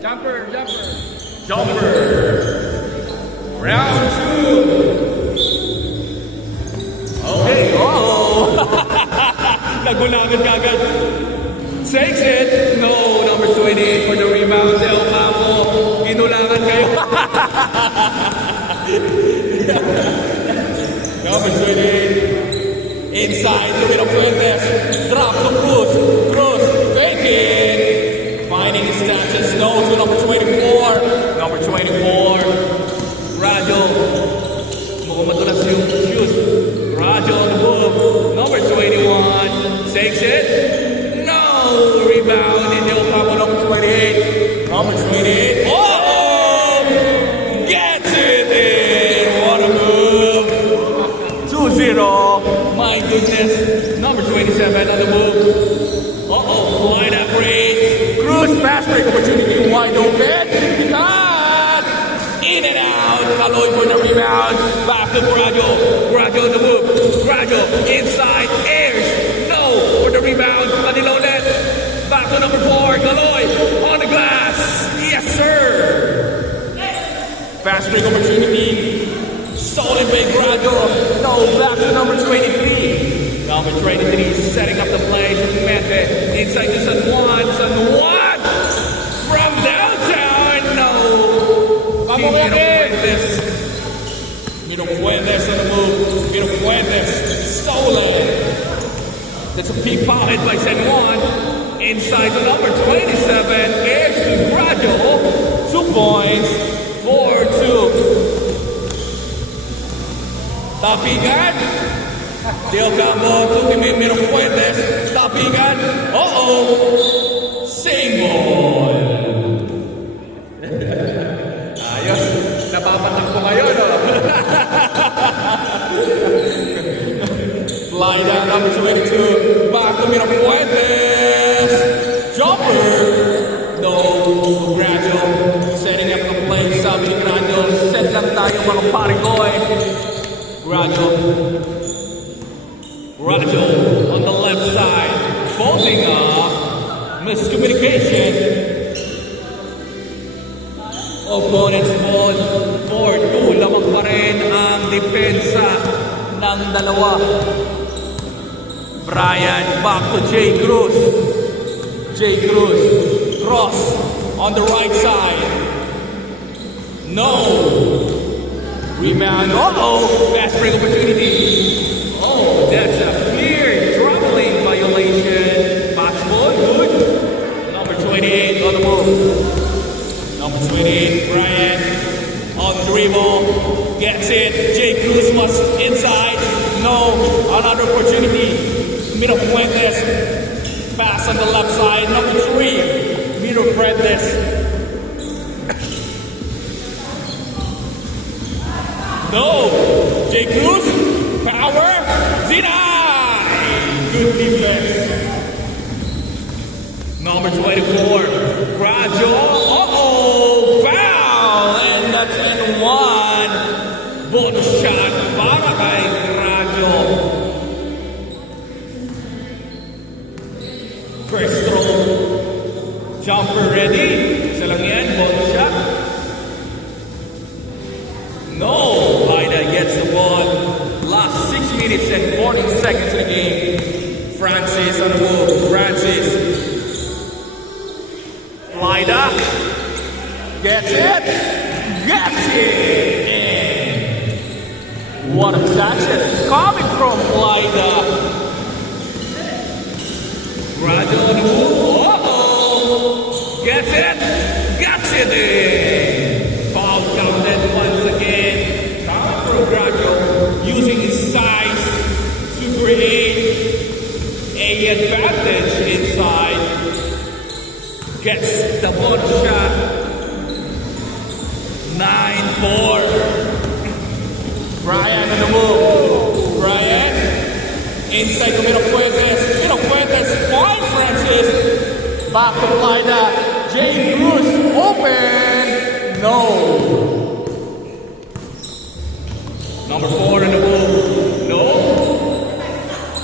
Jumper. Jumper. Round 2. Okay, oh! Nagulangan kagad. Takes it. No, number 28 for the rebound. Del Campo. Ginulangan kayo. Number 28. Inside, Lupino Fuentes. Drop to Cruz. Cruz, fake it. Finding his touches. No to number 24. Number 24. Rajo. Mukhang madulas yung shoes. Rajo on the move. Number 21. Takes it. No! Rebound in Del Campo. Number 28. Number 28. Oh! Gets it in. What a move. 2-0. My goodness. Number 27 on the move. Uh-oh. Line up rates. Cruz fast break opportunity. Wide open. Cut. In and out. Kaloy for the rebound. Back to Grajo. Grajo on the move. Grajo inside. Airs. No. For the rebound. Manila ulit. Back to number 4. Kaloy on the glass. Yes, sir. Fast break opportunity. Stolen by Grajo. No. Back to number 23. Number 23 setting up the play to Mete. Inside to San Juan. San Juan from downtown. No. Miro Fuentes. Miro Fuentes on the move. Miro Fuentes. Stolen. That's a peak pocket by San Juan. Inside to number 27. Airs to Grajo. 2 points. 4-2. Tapigan. Del Campo to Miro Fuentes. Tapigan. Uh-oh. Same ball. Ayos. Napapatak ko kayo, no? Fly down number 22. Back to Miro Fuentes. Jumper. No. Grajo. Setting up the play. Sabi ni Grajo. Set lang tayo mga parikoy. Grajo. Rajo on the left side, folding up, miscommunication. Opponent's ball, 4-2, lamang pa rin ang depensa ng dalawa. Brian, back to Jay Cruz. Jay Cruz, cross on the right side. No. Rebound, uh-oh, fast break opportunity. Oh, that's a clear traveling violation. Possible, good. Number 28 on the move. Number 28, Brian on dribble. Gets it. Jay Cruz must inside. No, another opportunity. Miro Fuentes. Pass on the left side. Number 3, Miro Fuentes. No, Jay Cruz. Power, Zidane! Good defense. Number 24, Grajo. Uh-oh, foul! And that's in 1. Bonus shot para kay Grajo. First throw. Jumper ready. Isa lang yan, bonus shot. No, Lida gets the ball. Last 6 minutes and 14 seconds in the game. Francis on the move. Francis. Lida. Gets it. Gets it. And what a touches coming from Lida. Rajo on the move. Uh-oh. Gets it. Gets it in. Foul counted once again. Coming from Grajo. Using his size to create a advantage inside. Gets the bonus shot. 9-4. Brian on the move. Brian inside to Miro Fuentes. Miro Fuentes find Francis. Back to Lida. Jay Cruz open. No. Number 4 in the move. No.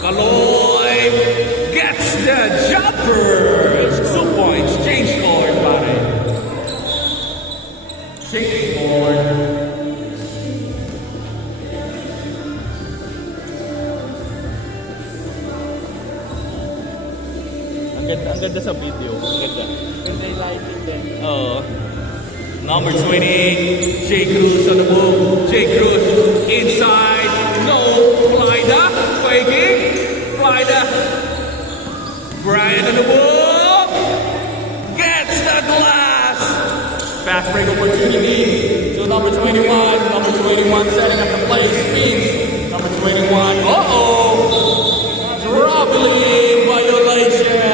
Kaloy gets the jumper. It's 2 points. Change score, pare. Maganda sa video. Maganda. Ganda yung lighting din. Number 28, Jay Cruz on the move. Jay Cruz inside. No. Flida. Faking. Flida. Brian on the move. Gets the glass. Fast break opportunity. So number 21. Number 21 setting up the play. Spins. Number 21. Traveling violation.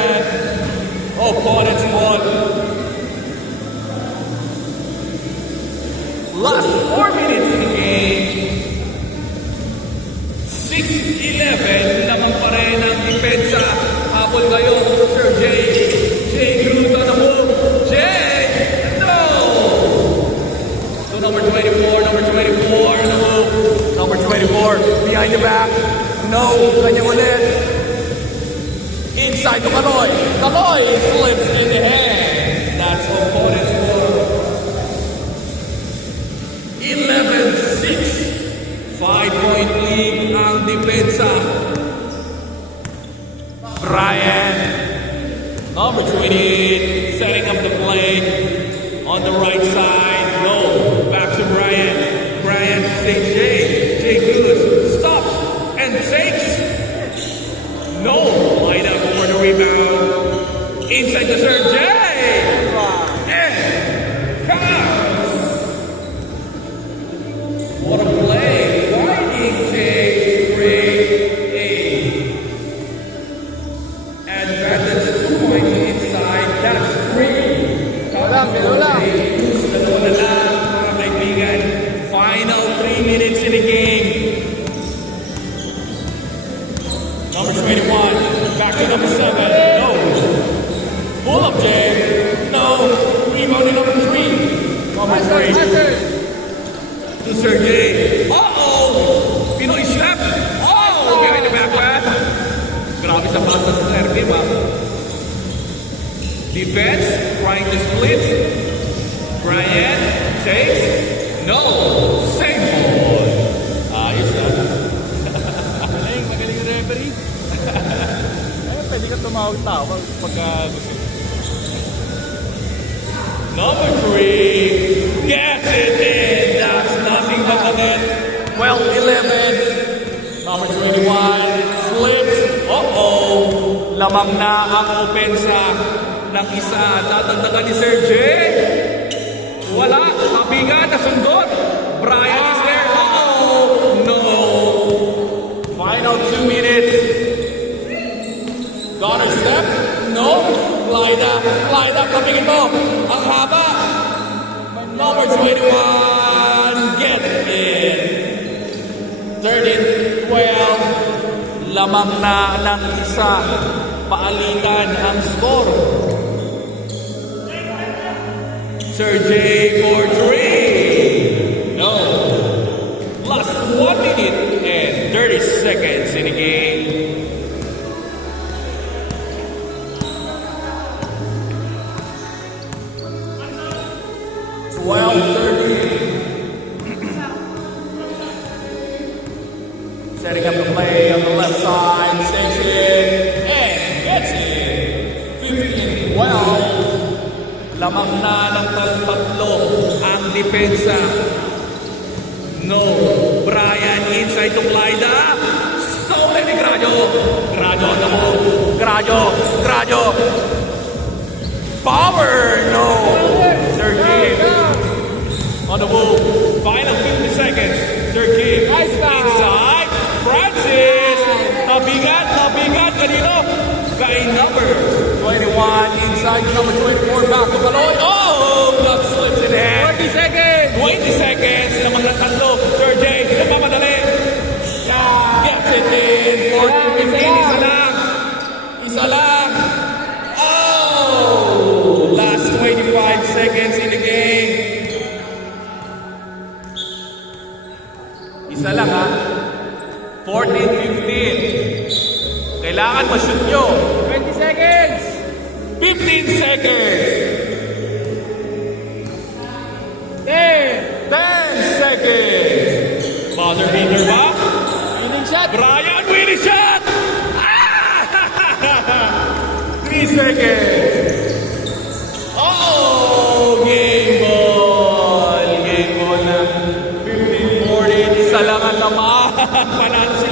Opponent's one. Last 4 minutes in the game. 6-11 naman pa rin ang depensa. Habol kayo, Sir Jay. Jay Cruz on the move. Jay! No! So number 24 on the move. Number 24, behind the back. No, kanya ulit. Inside to Kaloy. Kaloy slips in the hand. That's opponent's score. 11-6. 5-point lead ang depensa. Brian, number 28, setting up the play on the right side. No, back to Brian. Brian to St. Jay. Jay Cruz stops and takes. No, line up for the rebound. Inside to Sir Jay. And counts. What a play. Finding Jay. Great. Advantage 2 points inside. That's 3. Pero lang. Dalawa na lang, mga kaibigan. Final 3 minutes in the game. Number 21, back to number 7. No. Pull up, Jay. No. Rebound to number 3. Number 3. To Sergey. Uh-oh! Pinoy step. Oh! Behind the back pass. Grabe sa basa sa Sergey, ba? Defense, trying to split. Brian takes. No. Same ball. Ayos na. Magaling yung referee. Pwede ka tumawag-tawag pagka gusto. Number 3 gets it in. That's nothing but a net. 12-11. Number 21 slips. Uh-oh. Lamang na ang opensa ng isa. Tatagdagan ni Sir Jay. Wala. Kapigan na sundot. Brian is there. Uh-oh. No. Final 2 minutes. Got a step? No. Glide up. Kapigin mo. Ang haba. Number 21. Get in. 13-12. Lamang na ng isa. Paalitan ang score. Sir Jay for 3. No. Last 1 minute and 30 seconds in the game. Setting up the play on the left side, takes it, and gets it. 15-12. Lamang na ng tatlo ang depensa. No. Brian inside to Clyda. Stolen ni Gradio. Gradio on the move. Gradio. Power! No. Sergey on the move. Final 50 seconds. Sergey inside. Francis. Nabigat. Kanino? Kay number 21. Inside to number 24. Back to Kaloy. Oh! That slips in hand. 20 seconds! 20 seconds. Lamang na tatlo. Sergey. Napamadali. Gets it in. 14-15. Isa lang. Oh! Last 25 seconds in the game. Isa lang, ha? 14-15. Kailangan ma-shoot nyo. 20 seconds! 15 seconds. 10! 10 seconds. Buzzer beater ba? Winning shot! Brian, winning shot! Ah! 3 3 seconds. Oh, game ball. Game ball na 15-14. Isa lang ang naman. Panalo si